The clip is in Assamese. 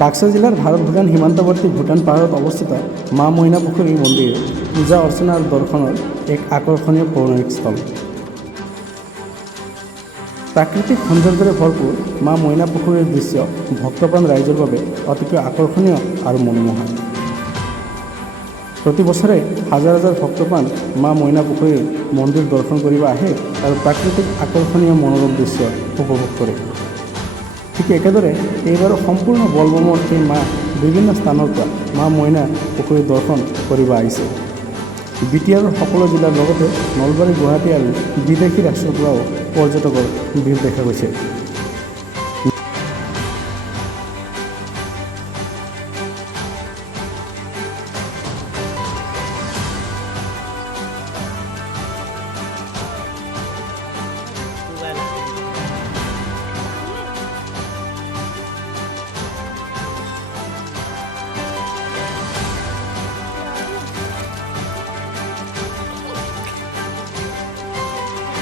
বাক্সা জিলাৰ ভাৰত ভূটান সীমান্তৱৰ্তী ভূটান পাহাৰত অৱস্থিত মা মইনা পুখুৰী মন্দিৰ পূজা অৰ্চনা আৰু দৰ্শনৰ এক আকৰ্ষণীয় পৌৰাণিক স্থল। প্ৰাকৃতিক সৌন্দৰ্যৰে ভৰপূৰ মা মইনা পুখুৰীৰ দৃশ্য ভক্তপ্ৰাণ ৰাইজৰ বাবে অতিকৈ আকৰ্ষণীয় আৰু মনোমোহা। প্ৰতি বছৰে হাজাৰ হাজাৰ ভক্তপ্ৰাণ মা মইনা পুখুৰীৰ মন্দিৰ দৰ্শন কৰিব আহে আৰু প্ৰাকৃতিক আকৰ্ষণীয় মনোৰম দৃশ্য উপভোগ কৰে। ঠিক একেদৰে এইবাৰো সম্পূৰ্ণ বলবমৰ এই মা বিভিন্ন স্থানৰ পৰা মা মইনা পুখুৰী দৰ্শন কৰিব আহিছে। বিটিআৰৰ সকলো জিলাৰ লগতে নলবাৰী, গুৱাহাটী আৰু বিদেশী ৰাষ্ট্ৰৰ পৰাও পৰ্যটকৰ ভিৰ দেখা গৈছে।